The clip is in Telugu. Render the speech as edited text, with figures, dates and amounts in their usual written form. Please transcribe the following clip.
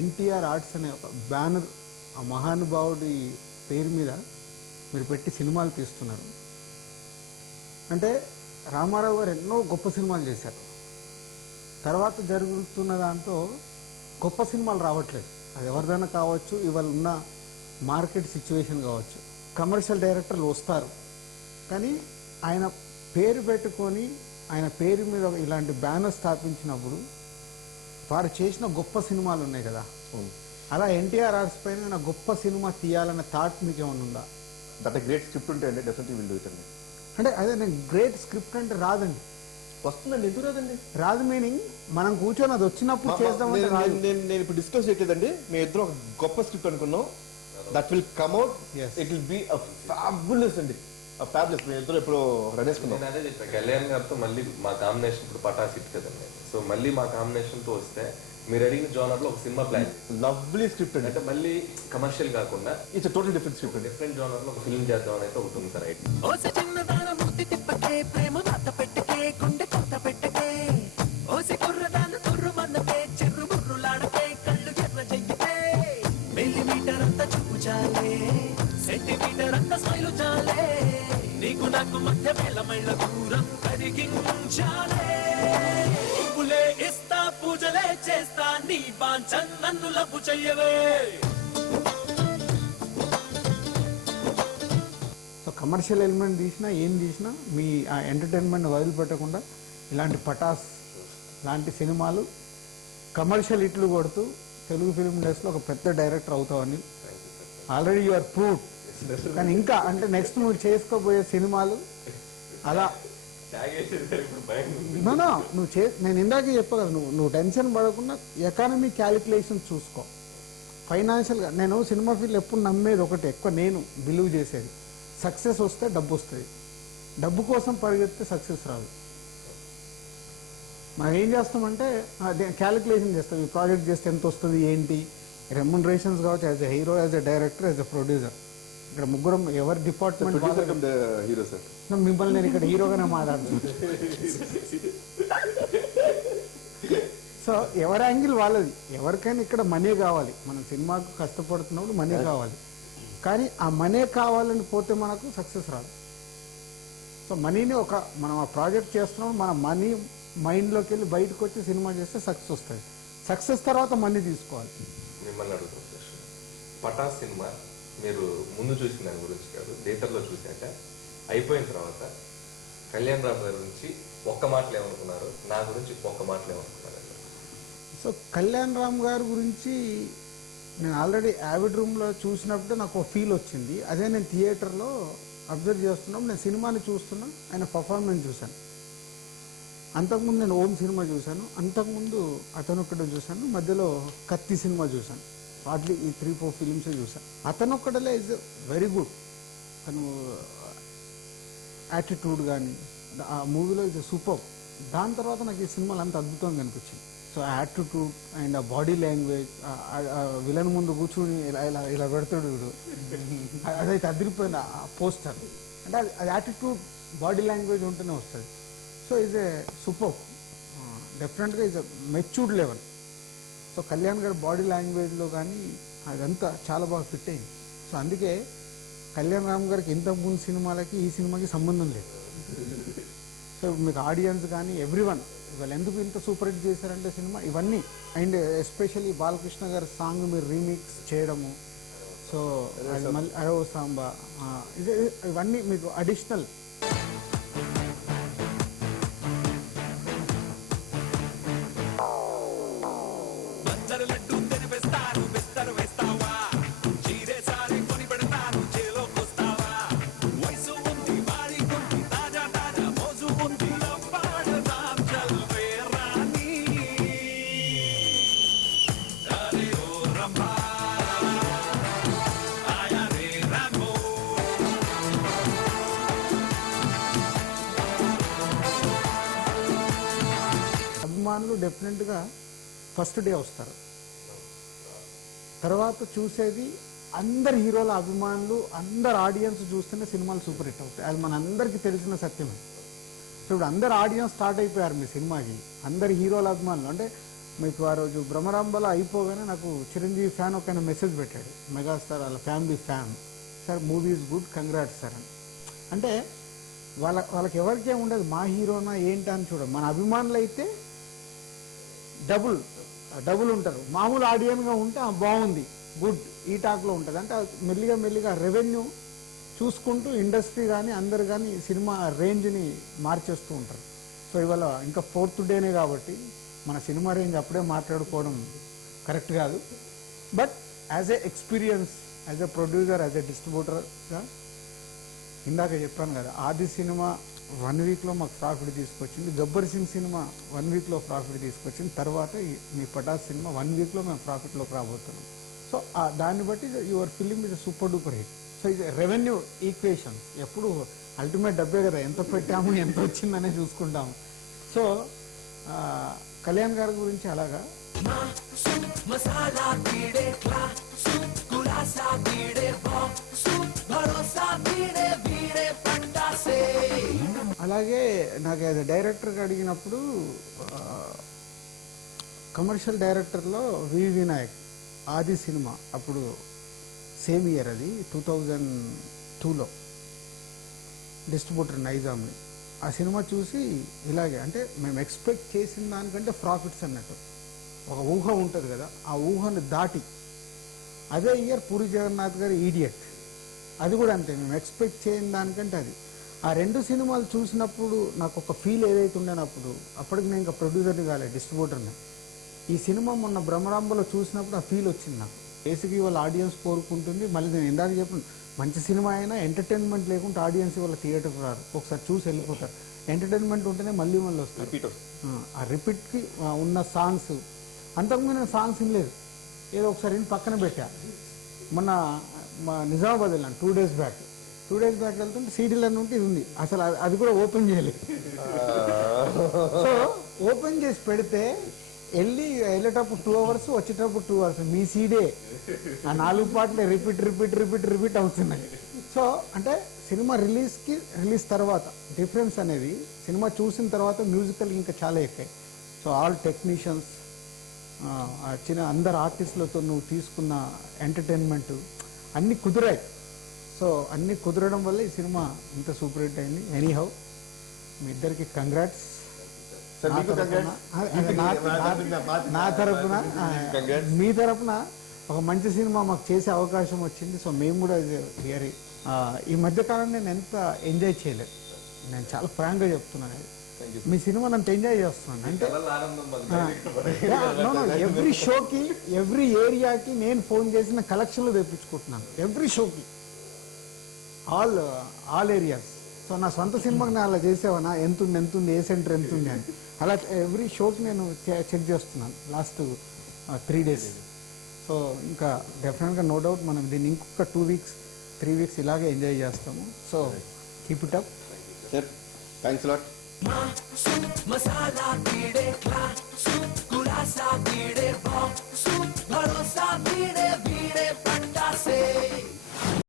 ఎన్టీఆర్ ఆర్ట్స్ అనే ఒక బ్యానర్ ఆ మహానుభావుడి పేరు మీద మీరు పెట్టి సినిమాలు తీస్తున్నారు అంటే రామారావు గారు ఎన్నో గొప్ప సినిమాలు చేశారు. తర్వాత జరుగుతున్న దాంతో గొప్ప సినిమాలు రావట్లేదు. అది ఎవరిదైనా కావచ్చు, ఇవాళ ఉన్న మార్కెట్ సిచ్యువేషన్ కావచ్చు. కమర్షియల్ డైరెక్టర్లు వస్తారు, కానీ ఆయన పేరు పెట్టుకొని ఆయన పేరు మీద ఇలాంటి బ్యానర్ స్థాపించినప్పుడు వారు చేసిన గొప్ప సినిమాలు ఉన్నాయి కదా. అలా ఎన్టీఆర్ ఆర్ట్స్ పైన గొప్ప సినిమా తీయాలన్న థాట్ మీకు ఏమైనా ఉందా? దట్ గ్రేట్ స్క్రిప్ట్ ఉంటే అండి డెఫినెట్లీ విల్ డూ ఇట్ అండి. అంటే అదే నేను గ్రేట్ స్క్రిప్ట్ అంటే రాదండి. వస్తుందండి, ఎందుకు రాదండి? రాదు మీనింగ్ మనం కూర్చొని అది వచ్చినప్పుడు చేద్దామంటే నేను ఇప్పుడు డిస్కస్ చేయట్లేదండి. మేము ఇద్దరు ఒక గొప్ప స్క్రిప్ట్ అనుకున్నాం. That will come out. It will be a fabulous అండి, ఫ్యాబులస్. మేము ఇద్దరు ఇప్పుడు రనేసుకున్నాం. నేను అదే చెప్పాను, కళ్యాణ్ గారితో మళ్ళీ మా కాంబినేషన్ ఇప్పుడు పటాస్ హిట్ కదండి. సో మళ్ళీ మా కాంబినేషన్ తో వస్తే మీరు అడిగిన జోనర్ లో ఒక సినిమా ప్లాన్, లవ్లీ స్క్రిప్ట్ అండి. అంటే మళ్ళీ కమర్షియల్ కాకుండా it's total different script, different genre లో ఒక ఫిల్మ్ చేద్దాం అని అయితే ఒకటి ఉంది సార్. నీకు నాకు మధ్య వేళమైళ్ళ దూరం కరిగించాలే, పువ్వులే ఇస్తా పూజలే చేస్తా నీ బాంచన్ నన్ను లవ్వు చెయ్యవే. సో కమర్షియల్ ఎలిమెంట్ తీసినా ఏం తీసినా మీ ఆ ఎంటర్టైన్మెంట్ వదిలిపెట్టకుండా ఇలాంటి పటాస్ లాంటి సినిమాలు కమర్షియల్ హిట్లు కొడుతూ తెలుగు ఫిల్మ్ ఇండస్ట్రీలో ఒక పెద్ద డైరెక్టర్ అవుతావని ఆల్రెడీ యు ఆర్ ప్రూవ్డ్. కానీ ఇంకా అంటే నెక్స్ట్ నువ్వు చేసుకోబోయే సినిమాలు అలా నేను ఇందాకే చెప్పగలను. నువ్వు టెన్షన్ పడకుండా ఎకానమీ క్యాలిక్యులేషన్ చూసుకో. ఫైనాన్షియల్గా నేను సినిమా ఫీల్డ్ ఎప్పుడు నమ్మేది ఒకటి, ఎక్కువ నేను బిలీవ్ చేసేది, సక్సెస్ వస్తే డబ్బు వస్తుంది, డబ్బు కోసం పరిగెత్తే సక్సెస్ రాదు. మనం ఏం చేస్తామంటే క్యాలిక్యులేషన్ చేస్తాం, ఈ ప్రాజెక్ట్ చేస్తే ఎంత వస్తుంది ఏంటి, రెమ్యునరేషన్స్ కావచ్చు, as a hero, as a director, as a producer. ఇక్కడ ముగ్గురం ఎవరి డిపార్ట్మెంట్ హీరో సార్. మిమ్మల్ని నేను ఇక్కడ హీరోగానే మాట్లాడుతున్నాను. సో ఎవరి యాంగిల్ వాళ్ళది. ఎవరికైనా ఇక్కడ మనీ కావాలి, మనం సినిమాకు కష్టపడుతున్నప్పుడు మనీ కావాలి. కానీ ఆ మనీ కావాలని పోతే మనకు సక్సెస్ రాదు. సో మనీని మనం ఆ ప్రాజెక్ట్ చేస్తున్నాం, మన మనీ మైండ్లోకి వెళ్ళి బయటకు వచ్చి సినిమా చేస్తే సక్సెస్ వస్తుంది. సక్సెస్ తర్వాత మనీ తీసుకోవాలి. మిమ్మల్ని అడుగుతుంది, పటాస్ సినిమా మీరు ముందు చూసిన దాని గురించి కాదు, థియేటర్లో చూశాక అయిపోయిన తర్వాత కళ్యాణ్ రామ్ గారి గురించి ఒక్క మాటలు ఏమనుకున్నారు, నా గురించి ఒక్క మాటలు ఏమనుకున్నారు? సో కళ్యాణ్ రామ్ గారి గురించి నేను ఆల్రెడీ యావిడ్ రూమ్లో చూసినప్పుడు నాకు ఒక ఫీల్ వచ్చింది. అదే నేను థియేటర్లో అబ్జర్వ్ చేస్తున్నాం, నేను సినిమాని చూస్తున్నా, ఆయన పర్ఫార్మెన్స్ చూశాను. అంతకుముందు నేను ఓం సినిమా చూశాను, అంతకుముందు అతనొక్కడే చూశాను, మధ్యలో కత్తి సినిమా చూశాను. హార్డ్లీ ఈ 3-4 ఫిలిమ్సే చూశాను. అతనొక్కడలే ఇస్ వెరీ గుడ్. తను యాటిట్యూడ్ కానీ ఆ మూవీలో ఇది సూపర్. దాని తర్వాత నాకు ఈ సినిమాలు అంత అద్భుతంగా అనిపించింది. సో యాటిట్యూడ్ అండ్ ఆ బాడీ లాంగ్వేజ్, విలన్ ముందు కూర్చుని ఇలా ఇలా ఇలా పెడతాడు వీడు, అదైతే అదిరిపోయింది ఆ పోస్టర్. అంటే అది యాటిట్యూడ్ బాడీ లాంగ్వేజ్ ఉంటేనే వస్తుంది. సో ఈజ్ ఏ సూపర్, డెఫినెట్గా is a matured level. So Kalyan గారి బాడీ లాంగ్వేజ్లో కానీ అదంతా చాలా బాగా ఫిట్ అయింది. సో అందుకే కళ్యాణ్ రామ్ గారికి ఇంతకుముందు సినిమాలకి ఈ సినిమాకి సంబంధం లేదు. సో మీకు ఆడియన్స్ కానీ ఎవ్రీవన్ ఇవాళ ఎందుకు ఇంత సూపర్ హిట్ చేశారంటే సినిమా ఇవన్నీ, అండ్ ఎస్పెషల్లీ బాలకృష్ణ గారి సాంగ్ మీరు రీమిక్స్ చేయడము, సో అది మళ్ళీ అరో సాంబా, ఇవన్నీ మీకు అడిషనల్. అభిమానులు డెఫినెట్గా ఫస్ట్ డే వస్తారు, తర్వాత చూసేది అందరు హీరోల అభిమానులు, అందరు ఆడియన్స్ చూస్తేనే సినిమాలు సూపర్ హిట్ అవుతాయి. అది మన అందరికీ తెలిసిన సత్యమే. సో ఇప్పుడు అందరు ఆడియన్స్ స్టార్ట్ అయిపోయారు మీ సినిమాకి, అందరు హీరోల అభిమానులు. అంటే మీకు ఆ రోజు భ్రమరాంబలో అయిపోగానే నాకు చిరంజీవి ఫ్యాన్ ఒక ఆయన మెసేజ్ పెట్టాడు, మెగాస్టార్ వాళ్ళ family fan, sir movie is good, congrats sir అని. అంటే వాళ్ళకి ఎవరికేం ఉండదు మా హీరోనా ఏంటి అని చూడ, మన అభిమానులు అయితే డబుల్ ఉంటారు. మామూలు ఆడియన్గా ఉంటే బాగుంది గుడ్ ఈ టాక్లో ఉంటుంది. అంటే మెల్లిగా రెవెన్యూ చూసుకుంటూ ఇండస్ట్రీ కానీ అందరు కానీ సినిమా రేంజ్ని మార్చేస్తూ ఉంటారు. సో ఇవాళ ఇంకా 4th డేనే కాబట్టి మన సినిమా రేంజ్ అప్పుడే మాట్లాడుకోవడం కరెక్ట్ కాదు. But as a experience, as a producer, as a డిస్ట్రిబ్యూటర్గా ఇందాక చెప్పాను కదా, ఆది సినిమా 1 వీక్లో మాకు ప్రాఫిట్ తీసుకొచ్చింది, గబ్బర్ సింగ్ సినిమా 1 వీక్లో ప్రాఫిట్ తీసుకొచ్చింది, తర్వాత మీ పటాస్ సినిమా 1 వీక్లో మేము ప్రాఫిట్లోకి రాబోతున్నాం. సో దాన్ని బట్టి your film is super duper hit. So ఇది రెవెన్యూ ఈక్వేషన్, ఎప్పుడు అల్టిమేట్ డబ్బే కదా, ఎంత పెట్టాము ఎంత వచ్చిందనే చూసుకుంటాము. సో కళ్యాణ్ గారి గురించి అలాగా మసాలా వీడే క్లాసు కులాసా వీడే బాక్సు భరోసా వీడే వీడే పట్టాసే. అలాగే నాకు అది డైరెక్టర్గా అడిగినప్పుడు కమర్షియల్ డైరెక్టర్లో వి వినాయక్ ఆది సినిమా అప్పుడు సేమ్ ఇయర్, అది 2002లో డిస్ట్రిబ్యూటర్ నైజామ్ని. ఆ సినిమా చూసి ఇలాగే అంటే మేము ఎక్స్పెక్ట్ చేసిన దానికంటే ప్రాఫిట్స్ అన్నట్టు ఒక ఊహ ఉంటుంది కదా, ఆ ఊహను దాటి అదే ఇయర్ పూరి జగన్నాథ్ గారి ఈడియట్, అది కూడా అంతే మేము ఎక్స్పెక్ట్ చేయని దానికంటే అది. ఆ 2 సినిమాలు చూసినప్పుడు నాకు ఒక ఫీల్ ఏదైతే ఉండేనప్పుడు, అప్పటికి నేను ఇంకా ప్రొడ్యూసర్ని కాలేదు, డిస్ట్రిబ్యూటర్ని. ఈ సినిమా మొన్న బ్రహ్మరాంబలో చూసినప్పుడు ఆ ఫీల్ వచ్చింది నాకు. బేసిక్గా ఇవాళ ఆడియన్స్ కోరుకుంటుంది, మళ్ళీ నేను ఇందాక చెప్పిన మంచి సినిమా అయినా ఎంటర్టైన్మెంట్ లేకుంటే ఆడియన్స్ ఇవాళ థియేటర్కి రారు, ఒకసారి చూసి వెళ్ళిపోతారు. ఎంటర్టైన్మెంట్ ఉంటేనే మళ్ళీ వస్తారు. ఆ రిపీట్కి ఉన్న సాంగ్స్, అంతకుముందు నేను సాంగ్స్ వినలేదు, ఏదో ఒకసారి పక్కన పెట్టా. మొన్న మా నిజామాబాద్ వెళ్ళాను 2 days బ్యాక్ వెళ్తుంటే సీడీలన్నీ ఉంటే ఇది ఉంది, అసలు అది కూడా ఓపెన్ చేయలేదు. సో ఓపెన్ చేసి పెడితే వెళ్ళేటప్పుడు 2 hours, వచ్చేటప్పుడు 2 hours, మీ సీడే ఆ 4 పాటలే రిపీట్ అవుతున్నాయి. సో అంటే సినిమా రిలీజ్ తర్వాత డిఫరెన్స్ అనేది సినిమా చూసిన తర్వాత మ్యూజికల్ ఇంకా చాలా ఎక్కాయి. సో ఆల్ టెక్నీషియన్స్, వచ్చిన అందరు ఆర్టిస్టులతో నువ్వు తీసుకున్న ఎంటర్టైన్మెంట్ అన్నీ కుదిరాయి. సో అన్నీ కుదరడం వల్ల ఈ సినిమా ఇంత సూపర్ హిట్ అయింది. ఎనీహౌ మీ ఇద్దరికి కంగ్రాట్స్. నా తరపున మీ తరపున ఒక మంచి సినిమా మాకు చేసే అవకాశం వచ్చింది. సో మేము కూడా ఈ మధ్యకాలం నేను ఎంత ఎంజాయ్ చేయలేదు, నేను చాలా ఫ్రాంక్గా చెప్తున్నాను. మీ సినిమా అంత ఎంజాయ్ చేస్తున్నాను అంటే ఎవ్రీ షోకి ఎవ్రీ ఏరియాకి నేను ఫోన్ చేసిన కలెక్షన్లు తెప్పించుకుంటున్నాను, ఎవ్రీ షోకి ఆల్ ఏరియాస్. సో నా సొంత సినిమాకి నేను అలా చేసేవనా, ఎంతుంది ఏ సెంటర్ ఎంతుంది అని అలా ఎవ్రీ షోకి నేను చెక్ చేస్తున్నాను లాస్ట్ 3 days. సో ఇంకా డెఫినెట్గా నో డౌట్ మనం దీన్ని ఇంకొక 2 weeks 3 weeks ఇలాగే ఎంజాయ్ చేస్తాము. So keep it up. Thanks lot. Masala వీడే క్లాసు కులాసా వీడే బాక్సు భరోసా వీడే వీడే పట్టాసే.